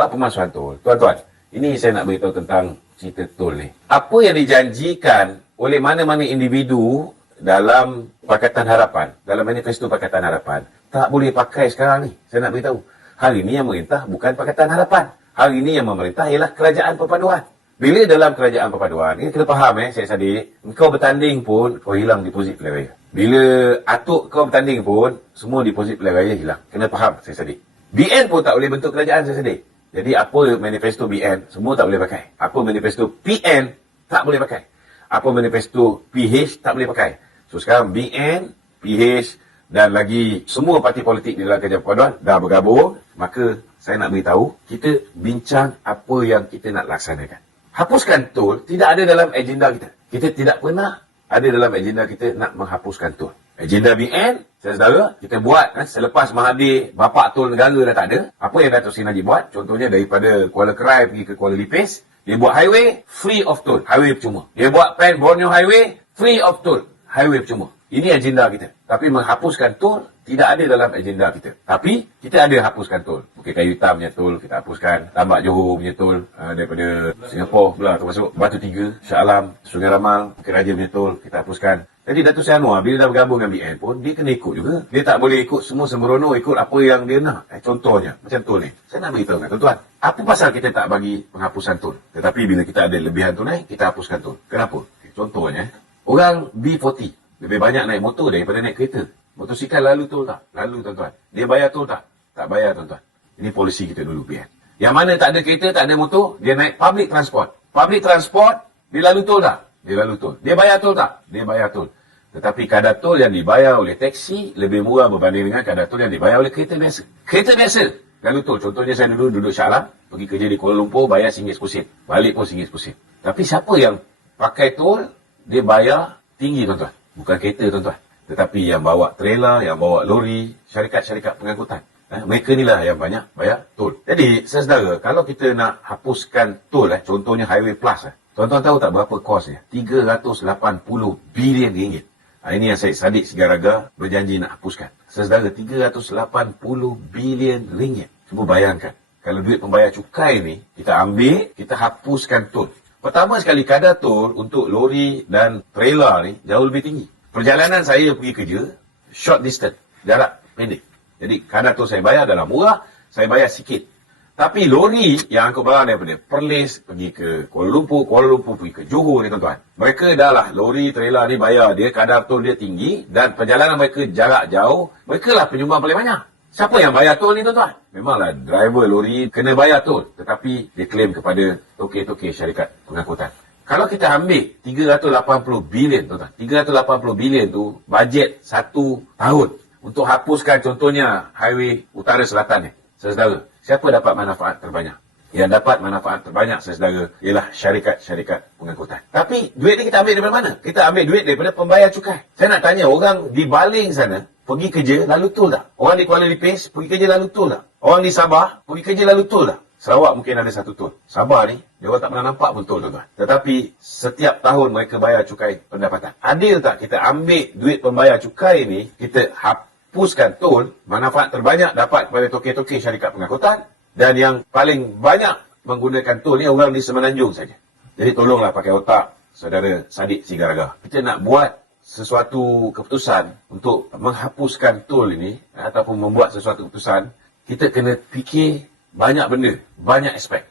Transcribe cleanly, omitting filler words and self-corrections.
Apa maksud tol? Tuan-tuan, ini saya nak beritahu tentang cerita tol ni. Apa yang dijanjikan oleh mana-mana individu dalam Pakatan Harapan, dalam manifesto Pakatan Harapan, tak boleh pakai sekarang ni. Saya nak beritahu. Hari ini yang memerintah bukan Pakatan Harapan. Hari ini yang memerintah ialah Kerajaan Perpaduan. Bila dalam Kerajaan Perpaduan, ini kena faham saya Sadiq, kau bertanding pun, kau hilang deposit pilihan raya. Bila atuk kau bertanding pun, semua deposit pilihan raya hilang. Kena faham saya Sadiq. BN pun tak boleh bentuk kerajaan saya Sadiq. Jadi apa manifesto BN, semua tak boleh pakai. Apa manifesto PN, tak boleh pakai. Apa manifesto PH, tak boleh pakai. So sekarang BN, PH dan lagi semua parti politik di dalam Kerajaan Perpaduan dah bergabung. Maka saya nak beritahu, kita bincang apa yang kita nak laksanakan. Hapuskan tol tidak ada dalam agenda kita. Kita tidak pernah ada dalam agenda kita nak menghapuskan tol. Agenda BN, saya saudara, kita buat selepas Mahathir, bapak tol negara dah tak ada. Apa yang Datuk Seri Najib buat? Contohnya daripada Kuala Kerai pergi ke Kuala Lipis, dia buat highway, free of toll. Highway percuma. Dia buat Pan Borneo Highway, free of toll. Highway percuma. Ini agenda kita. Tapi menghapuskan tol tidak ada dalam agenda kita. Tapi kita ada hapuskan tol. Bukit Kayu Hitam punya tol kita hapuskan. Tambak Johor punya tol daripada Singapura pula termasuk Batu Tiga, Shah Alam, Sungai Ramal, Bukit Raja punya tol kita hapuskan. Jadi Datuk Seri Anwar bila dah bergabung dengan BN pun dia kena ikut juga. Dia tak boleh ikut semua sembrono ikut apa yang dia nak. Contohnya macam tol ni. Saya nak beritahu kat tuan-tuan. Apa pasal kita tak bagi penghapusan tol? Tetapi bila kita ada lebihan tunai, kita hapuskan tol. Kenapa? Contohnya, orang B40 lebih banyak naik motor daripada naik kereta. Motosikal lalu tol tak? Lalu tuan-tuan. Dia bayar tol tak? Tak bayar tuan-tuan. Ini polisi kita dulu BN. Yang mana tak ada kereta, tak ada motor, dia naik public transport. Public transport, dia lalu tol tak? Dia lalu tol. Dia bayar tol tak? Dia bayar tol. Tetapi kadar tol yang dibayar oleh teksi lebih murah berbanding dengan kadar tol yang dibayar oleh kereta biasa. Kereta biasa lalu tol. Contohnya saya dulu duduk Shah Alam, pergi kerja di Kuala Lumpur, bayar RM1.10. Balik pun RM1.10. Tapi siapa yang pakai tol, dia bayar tinggi tuan-tuan. Bukan kereta tuan-tuan. Tetapi yang bawa trailer, yang bawa lori, syarikat-syarikat pengangkutan. Mereka inilah yang banyak bayar tol. Jadi, saudara, kalau kita nak hapuskan tol, contohnya Highway Plus, tuan-tuan tahu tak berapa kosnya? RM380 bilion. Ini yang Syed Saddiq Sigaraga berjanji nak hapuskan. Saudara, RM380 bilion. Cuba bayangkan. Kalau duit pembayar cukai ni, kita ambil, kita hapuskan tol. Pertama sekali, kadar tol untuk lori dan trailer ni jauh lebih tinggi. Perjalanan saya pergi kerja, short distance, jarak pendek. Jadi, kadar tol saya bayar adalah murah, saya bayar sikit. Tapi lori yang angkut barang daripada Perlis pergi ke Kuala Lumpur pergi ke Johor ni tuan-tuan. Mereka dah lah, lori, trailer ni bayar dia, kadar tol dia tinggi dan perjalanan mereka jarak jauh, mereka lah penyumbang paling banyak. Siapa yang bayar tol ni tuan-tuan? Memanglah driver lori kena bayar tol. Tetapi dia klaim kepada tokek-tokek syarikat pengangkutan. Kalau kita ambil 380 bilion tuan-tuan. 380 bilion tu bajet 1 tahun. Untuk hapuskan contohnya highway utara selatan ni. Saudara, siapa dapat manfaat terbanyak? Yang dapat manfaat terbanyak saudara ialah syarikat-syarikat pengangkutan. Tapi duit ni kita ambil daripada mana? Kita ambil duit daripada pembayar cukai. Saya nak tanya orang di Baling sana pergi kerja lalu tol tak? Orang di Kuala Lipis pergi kerja lalu tol tak? Orang di Sabah pergi kerja lalu tol tak? Sarawak mungkin ada satu tol. Sabah ni, dia orang tak pernah nampak pun tol tuan-tuan. Tetapi setiap tahun mereka bayar cukai pendapatan. Adil tak kita ambil duit pembayar cukai ni, kita hapuskan tol, manfaat terbanyak dapat kepada tokek-tokek syarikat pengangkutan dan yang paling banyak menggunakan tol ni orang di Semenanjung saja. Jadi tolonglah pakai otak saudara Saddiq Sigaraga. Kita nak buat sesuatu keputusan untuk menghapuskan tol ini ataupun membuat sesuatu keputusan, kita kena fikir banyak benda, banyak aspek.